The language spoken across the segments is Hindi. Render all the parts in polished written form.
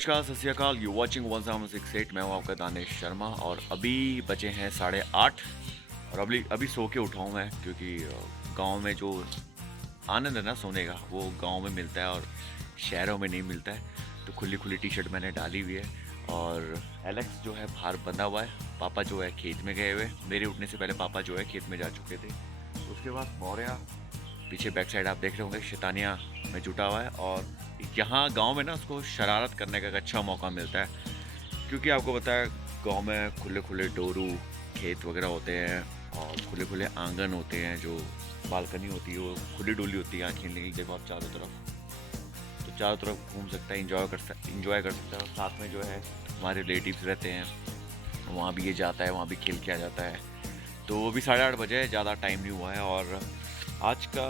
नमस्कार, सत श्री अकाल। You watching 1768। मैं हूँ आपका दानिश शर्मा और अभी बजे हैं 8:30 और अभी सो के उठा हूँ मैं, क्योंकि गांव में जो आनंद है ना सोने का, वो गांव में मिलता है और शहरों में नहीं मिलता है। तो खुली खुली टी शर्ट मैंने डाली हुई है और एलेक्स जो है बाहर बंधा हुआ है। पापा जो है खेत में गए हुए, मेरे उठने से पहले पापा जो है खेत में जा चुके थे। उसके बाद मौर्या पीछे बैक साइड आप देख रहे होंगे, शैतानिया में जुटा हुआ है। और यहाँ गांव में ना उसको शरारत करने का एक अच्छा मौका मिलता है, क्योंकि आपको पता है गांव में खुले खुले डोरू खेत वगैरह होते हैं और खुले खुले आंगन होते हैं। जो बालकनी होती है वो खुली डुली होती है, यहाँ खेलने की देखो आप चारों तरफ घूम सकता है, इंजॉय कर सकता है। और साथ में जो है हमारे रिलेटिव्स रहते हैं, वहाँ भी ये जाता है, वहाँ भी खेल के आ जाता है। तो अभी 8:30 बजे है, ज़्यादा टाइम नहीं हुआ है। और आज का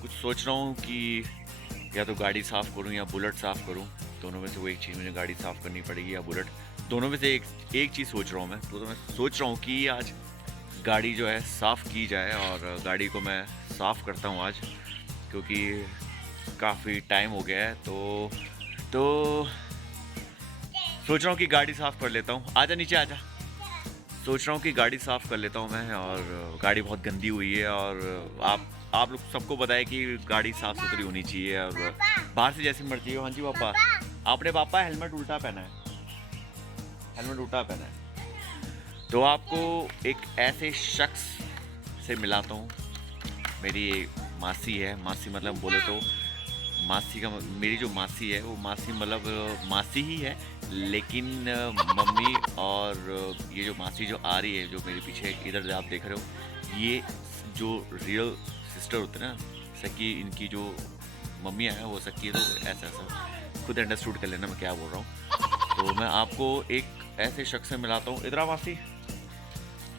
कुछ सोच रहा हूँ कि या तो गाड़ी साफ़ करूँ या बुलेट साफ़ करूँ। दोनों में से वो एक चीज़ मुझे गाड़ी साफ़ करनी पड़ेगी या बुलेट, दोनों में से एक चीज़ सोच रहा हूँ मैं। तो मैं सोच रहा हूँ कि आज गाड़ी जो है साफ़ की जाए और गाड़ी को मैं साफ़ करता हूँ आज, क्योंकि काफ़ी टाइम हो गया है। तो सोच रहा हूँ कि गाड़ी साफ़ कर लेता हूँ। आजा नीचे आजा। सोच रहा हूँ कि गाड़ी साफ़ कर लेता हूँ मैं, और गाड़ी बहुत गंदी हुई है। और आप लोग सबको पता है कि गाड़ी साफ़ सुथरी होनी चाहिए और बाहर से जैसी मर्जी हो। हाँ जी पापा। आपने पापा हेलमेट उल्टा पहना है। तो आपको एक ऐसे शख्स से मिलाता हूँ। मेरी मासी है, मासी मतलब बोले तो मासी का, मेरी जो मासी है वो मासी मतलब मासी ही है, लेकिन मम्मी और ये जो मासी जो आ रही है, जो मेरे पीछे इधर आप देख रहे हो, ये जो रियल सिस्टर होते हैं ना, सकी, इनकी जो मम्मियाँ हैं वो सकी है। तो ऐसा खुद अंडरस्टूड कर लेना मैं क्या बोल रहा हूँ। तो मैं आपको एक ऐसे शख्स से मिलाता हूँ। इधर मासी,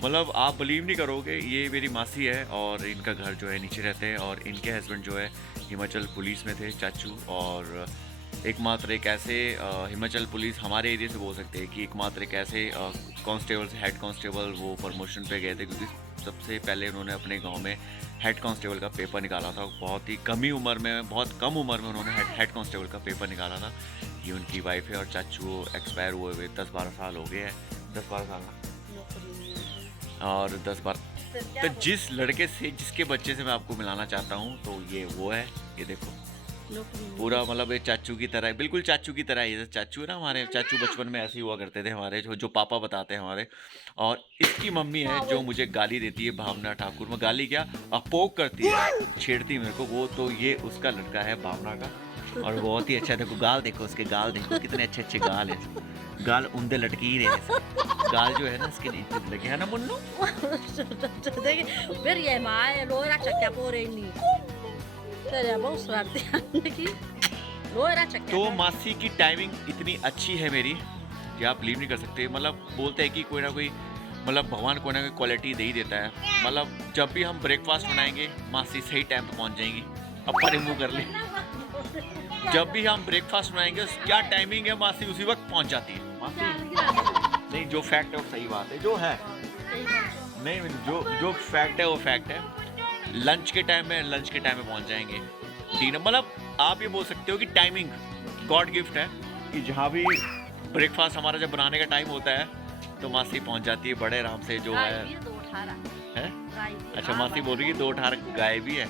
मतलब आप बिलीव नहीं करोगे, ये मेरी मासी है और इनका घर जो है नीचे रहते हैं। और इनके हस्बैंड जो है हिमाचल पुलिस में थे, चाचू। और एकमात्र एक ऐसे हिमाचल पुलिस हमारे एरिया से बोल सकते हैं कि एकमात्र एक ऐसे कांस्टेबल से हेड कांस्टेबल वो प्रमोशन पे गए थे, क्योंकि सबसे पहले उन्होंने अपने गांव में हेड कांस्टेबल का पेपर निकाला था। बहुत ही कम उम्र में उन्होंने हेड कांस्टेबल का पेपर निकाला था। ये उनकी वाइफ है और चाचू एक्सपायर हुए हुए 10-12 साल हो गए हैं। 10-12 साल और 10-12। तो जिस लड़के से, जिसके बच्चे से मैं आपको मिलाना चाहता हूँ, तो ये वो है। ये देखो पूरा मतलब ये चाचू की तरह है, बिल्कुल चाचू की तरह। ये चाचू है ना, हमारे चाचू बचपन में ऐसे ही हुआ करते थे हमारे, जो पापा बताते हैं हमारे। और इसकी मम्मी है जो मुझे गाली देती है, भावना ठाकुर। में गाली क्या, अपोक करती है, छेड़ती मेरे को वो। तो ये उसका लड़का है भावना का, और बहुत ही अच्छा। देखो गाल देखो, उसके गाल देखो कितने अच्छे अच्छे गाल है। गाल उंदे लटकी ही रहे, गाल जो है ना इसके नीचे लगे, है ना मुन्नू। तो मासी की टाइमिंग इतनी अच्छी है मेरी कि आप बिलीव नहीं कर सकते। मतलब बोलते हैं कि कोई ना कोई, मतलब भगवान कोई ना कोई क्वालिटी दे ही देता है। मतलब जब भी हम ब्रेकफास्ट बनाएंगे, मासी सही टाइम पे पहुंच जाएंगी। अब पर मुँह कर ले। जब भी हम ब्रेकफास्ट बनाएंगे, क्या टाइमिंग है, मासी उसी वक्त पहुंच जाती है। मासी नहीं, जो फैक्ट है वो सही बात है, जो है नहीं, जो फैक्ट है वो फैक्ट है। लंच के टाइम में पहुंच जाएंगे। डिनर मतलब आप ये बोल सकते हो कि टाइमिंग गॉड गिफ्ट है, कि जहाँ भी ब्रेकफास्ट हमारा जब बनाने का टाइम होता है तो मासी पहुंच जाती है बड़े आराम से। जो है अच्छा, मासी बोल रही है 2-18 गाय भी है।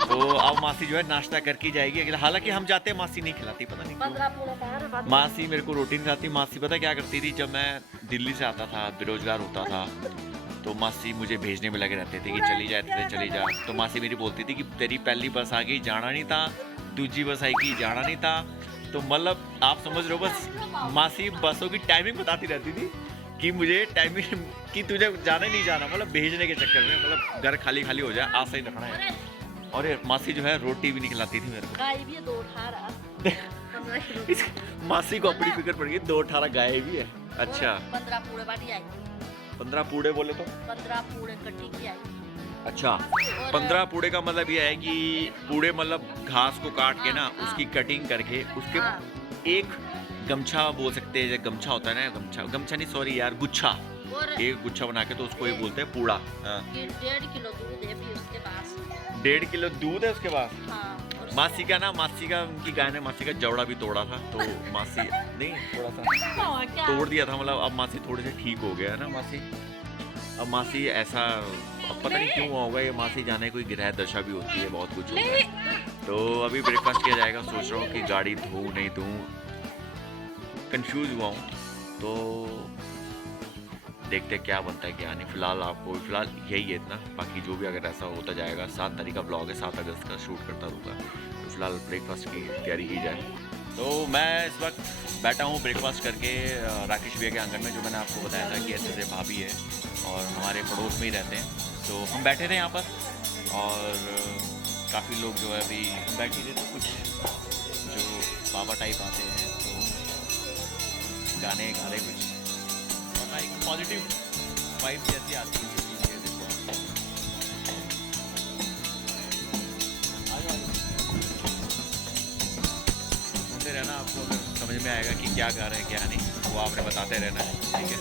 तो अब मासी जो है नाश्ता करके जाएगी। हालांकि हम जाते हैं, मासी नहीं खिलाती, पता नहीं क्यों। मासी मेरे को रोटी नहीं खाती। मासी पता क्या करती थी, जब मैं दिल्ली से आता था, बेरोजगार होता था, तो मासी मुझे भेजने में लगे रहते थे कि चली जा। तो मासी मेरी बोलती थी कि तेरी पहली बस आ गई, जाना नहीं था, दूसरी बस आई कि जाना नहीं था। तो मतलब आप समझ रहे हो, बस मासी बसों की टाइमिंग बताती रहती थी कि मुझे टाइमिंग कि तुझे जाना ही नहीं जाना, मतलब भेजने के चक्कर में, मतलब घर खाली खाली हो जाए, आशा ही रखना है। और ये मासी जो है रोटी भी नहीं खिलाती थी मेरे को। मासी को अपनी फिक्र पड़ गई, 2-18 गाय भी है। अच्छा 15 पूड़े बोले तो 15 पूड़े कटी की आई। अच्छा 15 पूड़े का मतलब ये है कि पूड़े मतलब घास को काट के ना, उसकी कटिंग करके उसके एक गमछा बोल सकते हैं, गमछा होता है ना, गमछा नहीं सॉरी यार, गुच्छा, एक गुच्छा बना के, तो उसको ये बोलते हैं पूड़ा। 1.5 किलो दूध है भी उसके पास। 1.5 किलो दूध है उसके पास। हाँ, और मासी का ना, मासी का, उनकी गाय ने मासी का जबड़ा भी तोड़ा था, तो मासी नहीं थोड़ा सा क्या तोड़ दिया था, मतलब अब मासी थोड़े से ठीक हो गया है ना मासी। अब मासी ऐसा, अब पता नहीं क्यों हुआ होगा, ये मासी जाने कोई ग्रह दशा भी होती है, बहुत कुछ होता है। तो अभी ब्रेकफास्ट किया जाएगा, सोच रहा हूँ कि गाड़ी धोऊं नहीं धोऊं, कंफ्यूज हुआ हूँ। तो देखते हैं क्या बनता है क्या नहीं। फिलहाल आपको फिलहाल यही है इतना, बाकी जो भी अगर ऐसा होता जाएगा। 7 तारीख का ब्लॉग है, 7 अगस्त का शूट करता रहूँगा। तो फिलहाल ब्रेकफास्ट की तैयारी की जाए। तो मैं इस वक्त बैठा हूँ ब्रेकफास्ट करके राकेश भैया के आंगन में, जो मैंने आपको बताया था कि ऐसे भाभी है और हमारे पड़ोस में ही रहते हैं। तो हम बैठे थे यहाँ पर और काफ़ी लोग जो है अभी बैठे थे, तो कुछ जो बाबा टाइप आते हैं तो गाने गा रहे कुछ, और एक पॉजिटिव वाइब जैसी आती है। सुनते रहना, आपको अगर समझ में आएगा कि क्या गा रहे हैं क्या नहीं, वो आपने बताते रहना है, ठीक है।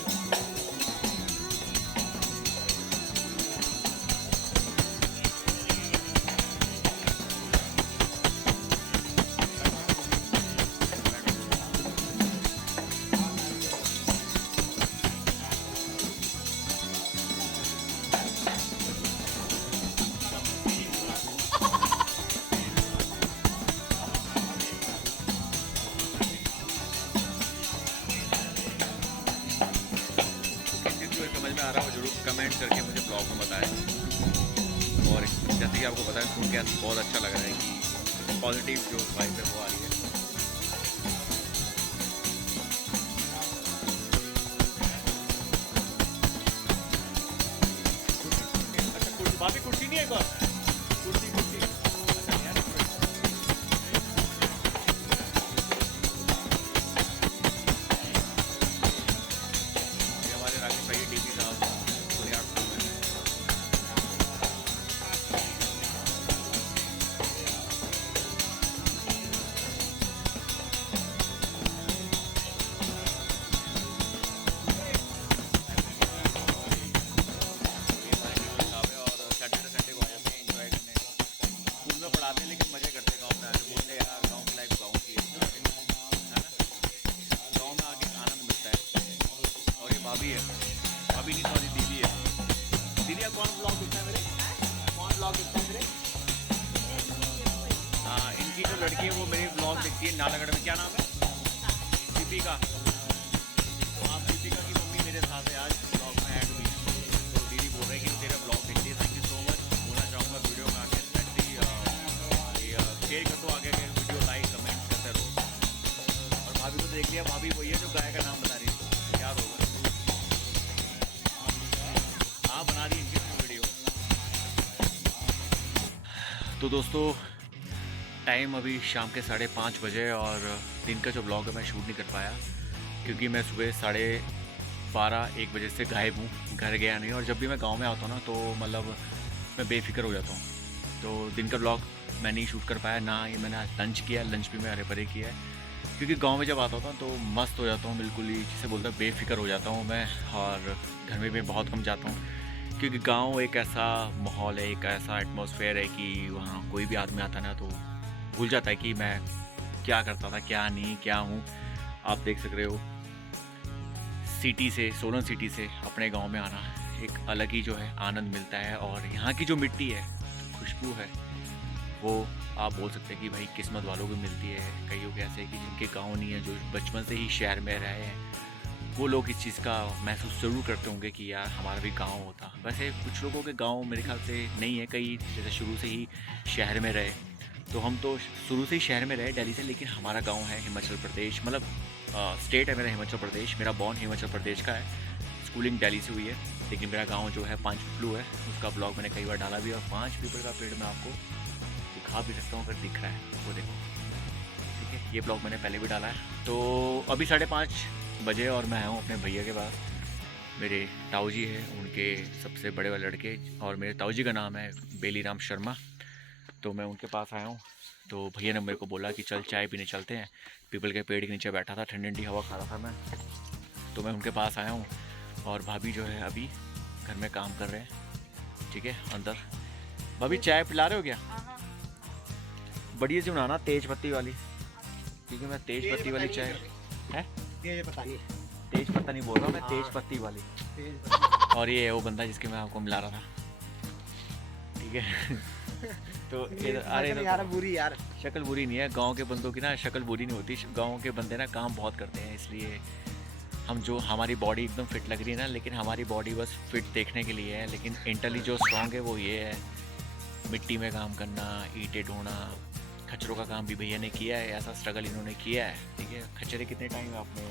समझ में आ रहा हो जरूर कमेंट करके मुझे ब्लॉग में बताएं। और जैसे कि आपको पता है, सुन के बहुत अच्छा लग रहा है कि पॉजिटिव जो वाइब है वो आ रही है। अच्छा कुर्सी, भाभी कुर्सी नहीं है, एक और कुर्सी कुर्सी। अच्छा यार, ये हमारे राकेश भाई डीपी साहब पढ़ाते हैं, लेकिन मजे करते गाँव में आके, बोलते यार गाँव की लाइफ गाँव की है ना, गाँव में आके आनंद मिलता है। और ये भाभी है, भाभी नहीं सॉरी दीदी है। दीदी आप कौन ब्लॉग देखता है मेरे, कौन ब्लॉग देखता है मेरे? हाँ, इनकी जो लड़की है वो मेरी ब्लॉग देखती है नालागढ़ में। क्या नाम है? दीपिका। हाँ, दीपिका की मम्मी मेरे साथ है आज ब्लॉग में ऐड हुई है। तो दीदी बोल रहे हैं कि तेरा ब्लॉग देखती है, थैंक यू सो मच। बोलना चाहूँगा वीडियो में आके शेयर कर दो, आगे के वीडियो लाइक कमेंट करते रहो। और भाभी को देख लिया, भाभी वही है जो गाय का नाम बता रही है, याद होगा। हाँ, बना दी इनकी वीडियो। तो दोस्तों टाइम अभी शाम के 5:30 बजे, और दिन का जो ब्लॉग है मैं शूट नहीं कर पाया क्योंकि मैं सुबह 12:30-1 बजे से गायब हूँ, घर गया नहीं। और जब भी मैं गांव में आता हूँ ना तो मतलब मैं बेफिक्र हो जाता हूँ। तो दिन का ब्लॉग मैं नहीं शूट कर पाया, ना ही मैंने आज लंच किया, लंच भी मैं हरे भरे किया है क्योंकि गांव में जब आता हूँ तो मस्त हो जाता हूँ, बिल्कुल ही जिसे बोलता है बेफिक्र हो जाता हूँ मैं। और घर में भी बहुत कम जाता हूँ क्योंकि गांव एक ऐसा माहौल है, एक ऐसा एटमॉस्फेयर है कि वहाँ कोई भी आदमी आता है ना तो भूल जाता है कि मैं क्या करता था, क्या नहीं, क्या हूँ। आप देख सक रहे हो, सिटी से, सोलन सिटी से अपने गांव में आना एक अलग ही जो है आनंद मिलता है। और यहाँ की जो मिट्टी है, खुशबू है, वो आप बोल सकते हैं कि भाई किस्मत वालों को मिलती है। कई लोग ऐसे कि जिनके गांव नहीं है, जो बचपन से ही शहर में रहे हैं, वो लोग इस चीज़ का महसूस ज़रूर करते होंगे कि यार हमारा भी गांव होता। वैसे कुछ लोगों के गांव मेरे ख्याल से नहीं है, कई जैसे शुरू से ही शहर में रहे। तो हम तो शुरू से ही शहर में रहे दिल्ली से, लेकिन हमारा गांव है हिमाचल प्रदेश, मतलब स्टेट है मेरा हिमाचल प्रदेश। मेरा बॉर्न हिमाचल प्रदेश का है, स्कूलिंग दिल्ली से हुई है, लेकिन मेरा गांव जो है 5 पीपलू है। उसका ब्लॉग मैंने कई बार डाला भी, और 5 पीपल का पेड़ मैं आपको दिखा भी सकता हूँ अगर दिख रहा है, वो देखो, ठीक है। ये ब्लॉग मैंने पहले भी डाला है। तो अभी 5:30 बजे और मैं आया हूँ अपने भैया के पास। मेरे ताऊ जी हैं, उनके सबसे बड़े वाले लड़के, और मेरे ताऊ जी का नाम है बेलीराम शर्मा। तो मैं उनके पास आया हूँ। तो भैया ने मेरे को बोला कि चल चाय पीने चलते हैं। पीपल के पेड़ के नीचे बैठा था, ठंडी ठंडी हवा खा रहा था मैं, तो मैं उनके पास आया हूँ। और भाभी जो है अभी घर में काम कर रहे हैं, ठीक है, अंदर। भाभी चाय पिला रहे हो क्या? बढ़िया सी बनाना तेज पत्ती वाली, क्योंकि मैं तेज पत्ती वाली चाय है। तेज पता नहीं, तेज पत्ता नहीं बोल रहा मैं, तेज हाँ। पत्ती वाली। तेज पत्ता। और ये है वो बंदा जिसके मैं आपको मिला रहा था, ठीक है। तो अरे यार बुरी यार, शक्ल बुरी नहीं है, गांव के बंदों की ना शक्ल बुरी नहीं होती। गांव के बंदे ना काम बहुत करते हैं, इसलिए हम जो हमारी बॉडी एकदम फिट लग रही है ना, लेकिन हमारी बॉडी बस फिट देखने के लिए है, लेकिन इंटरली जो स्ट्रॉन्ग है वो ये है, मिट्टी में काम करना, ईंटें ढोना, खच्चरों का काम भी भैया ने किया है, ऐसा स्ट्रगल इन्होंने किया है, ठीक है। खच्चरे कितने टाइम आपने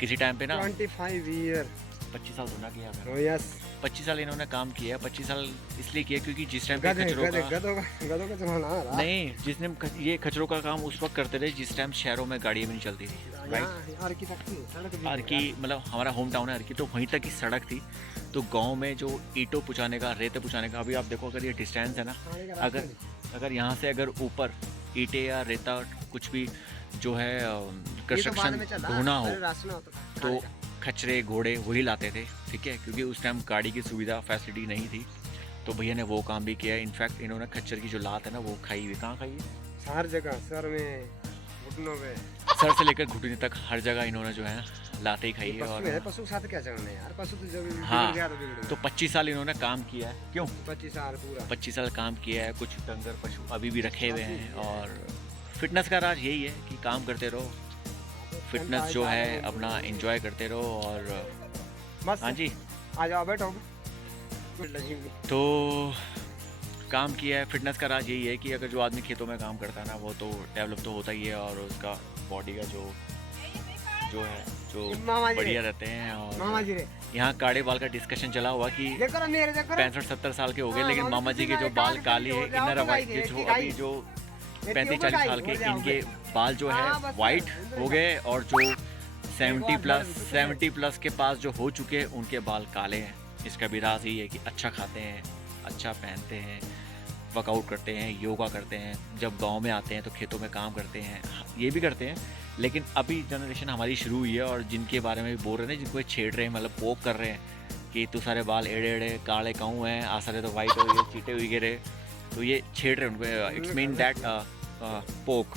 किसी टाइम पे ना 25 ईयर 25 साल तो ना किया ओ यस। 25 साल इन्होंने काम किया है। 25 साल इसलिए किया क्योंकि जिस टाइम पे गधे खच्चरों गधे का गधों का जमाना आ रहा। नहीं, जिसने ये खच्चरों का काम उस वक्त करते थे जिस टाइम शहरों में गाड़ियाँ भी नहीं चलती थी, राइट। अर्की तक थी सड़क भी अर्की मतलब हमारा होम टाउन है अर्की, तो वहीं तक की सड़क थी। तो गांव में जो ईंटों पुचाने का, रेते पुचाने का, अभी आप देखो अगर ये डिस्टेंस है ना, अगर यहाँ से अगर ऊपर ईंटें या रेता कुछ भी जो है कंस्ट्रक्शन ढोना हो तो खच्चरे घोड़े वही लाते थे, ठीक है, क्योंकि उस टाइम गाड़ी की सुविधा फैसिलिटी नहीं थी। तो भैया ने वो काम भी किया है। इनफैक्ट इन्होंने खच्चर की जो लात है ना वो खाई हुई, कहाँ खाई है? हर जगह, सर में, घुटनों में, सर से लेकर घुटने तक हर जगह इन्होंने जो है ना लाते ही खाई है। और पशु के साथ क्या चलना है यार, पशु तो जब हाँ, बिगड़ गया तो बिगड़ गया। तो 25 साल इन्होंने काम किया है। क्यों 25 साल पूरा? 25 साल काम किया है। कुछ डंगर पशु अभी भी रखे हुए हैं। और फिटनेस का राज यही है कि काम करते रहो, फिटनेस जो है अपना एंजॉय करते रहो। और हाँ जी, आ जाओ बैठो। तो काम किया है। फिटनेस का राज यही है कि अगर जो आदमी खेतों में काम करता है ना वो तो डेवलप तो होता ही है, और उसका बॉडी का जो है जो बढ़िया रहते हैं। मामा जी और रे, यहाँ काड़े बाल का डिस्कशन चला हुआ कि 65-70 साल के हो गए, लेकिन मामा जी के जो बाल काले हैं, इनर वाइट के जो अभी जो 35-40 साल के, इनके बाल जो है वाइट हो गए, और जो 70 प्लस के पास जो हो चुके हैं उनके बाल काले हैं। इसका भी राज यही है कि अच्छा खाते हैं, अच्छा पहनते हैं, वर्कआउट करते हैं, योगा करते हैं, जब गांव में आते हैं तो खेतों में काम करते हैं, ये भी करते हैं। लेकिन अभी जनरेशन हमारी शुरू हुई है, और जिनके बारे में भी बोल रहे हैं, जिनको छेड़ रहे हैं, मतलब पोक कर रहे हैं कि तू सारे बाल एड़े एड़े काले कहूँ हैं, आसरे तो वाइट हो गए, चीटे हुई गिरे, तो ये छेड़ रहे हैं उनको। इट्स मीन दैट पोक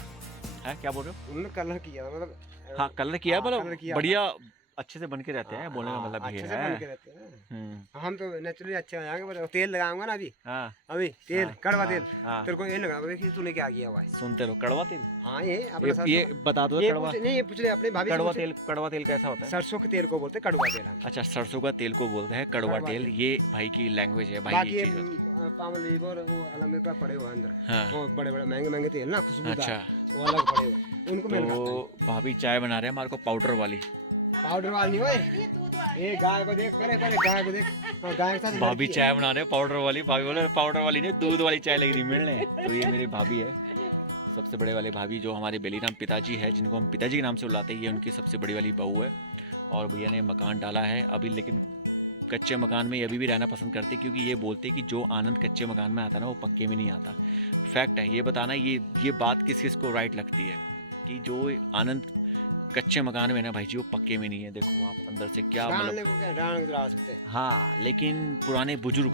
है, क्या बोल रहे हो? उन्होंने कलर किया मतलब, हाँ कलर किया है, कलर मतलब किया बढ़िया अच्छे से बन के रहते हैं, बोलने का मतलब अच्छे ये से बन के है। रहते हैं। हम तो नेचुरली अच्छे हो जाएंगे, पर तेल लगाऊंगा ना अभी, हाँ अभी तेल हाँ, कड़वा हाँ, तेल, हाँ। तेरे को ये लगा देखिए तूने क्या किया हुआ है। सुनते रहो, कड़वा तेल। हाँ ये अपना ये बता दो कड़वा, नहीं ये पूछ ले अपने भाभी से कड़वा पूछ। तेल, कड़वा तेल कैसा होता है? सरसों के तेल को बोलते हैं कड़वा तेल हम। अच्छा, सरसों का तेल को बोलते हैं कड़वा कड़वा तेल। तेल। ये भाई की लैंग्वेज है भाई, बाकी ये ये चीज होती है। पाम लीव और वो अलग का पड़े हुए अंदर, हाँ। वो बड़े बड़े महंगे महंगे तेल ना खुशबूदार, अच्छा, वो अलग पड़े हुए, उनको मैं खाता हूँ। तो भाभी चाय बना रहे हैं हमारे को पाउडर वाली। पाउडर वाली नहीं ओए, ये गाय को देख, पहले पहले गाय को देख, और गाय के साथ भाभी लड़की है। चाय बना रहे हैं पाउडर वाली। भाभी बोले पाउडर वाली नहीं, दूध वाली चाय लग रही मिलने। तो ये मेरी भाभी है, सबसे बड़े वाले भाभी, जो हमारे बेलीराम पिताजी है, जिनको हम पिताजी के नाम से बुलाते हैं, ये उनकी सबसे बड़ी वाली बहू है। और भैया ने मकान डाला है अभी, लेकिन कच्चे मकान में अभी भी रहना पसंद करते, क्योंकि ये बोलते हैं कि जो आनंद कच्चे मकान में आता है ना वो पक्के में नहीं आता। फैक्ट है, ये बताना, ये बात किस किस को राइट लगती है कि जो आनंद कच्चे मकान में ना भाई जी वो पक्के में नहीं है। देखो आप अंदर से क्या डालने को क्या, डालने को डाल सकते हैं। हाँ, लेकिन पुराने बुजुर्ग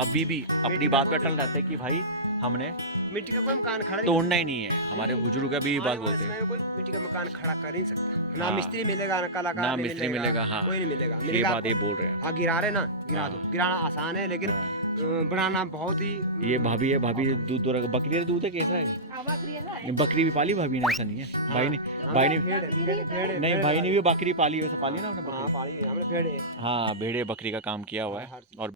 अभी भी अपनी बात पर अटल रहते हैं कि भाई हमने मिट्टी का कोई मकान खड़ा तोड़ना ही नहीं है। हमारे बुजुर्ग अभी ये बात बोलते हैं। कोई मिट्टी का मकान खड़ा कर ही नहीं सकता, ना हाँ। मिस्त्री मिलेगा, ना कलाकार ना मिस्त्री मिलेगा, हाँ। कोई नहीं मिलेगा। ये बात ये बोल रहे हैं। हाँ गिरा रहे ना, गिरा हाँ। दो, गिराना आसान है, लेकिन हाँ। बनाना बहुत ही। ये भाभी है, भाभी दूध दो, बकरी का दूध है, कैसा है? बकरी भी पाली भाभी ने, ऐसा नहीं है भाई ने, भाई ने नहीं, भाई ने भी बकरी पाली है, वैसे पाली ना आपने हाँ बकरी? पाली हमने भेड़े। हाँ, भेड़े बकरी का काम किया हुआ है। हर- और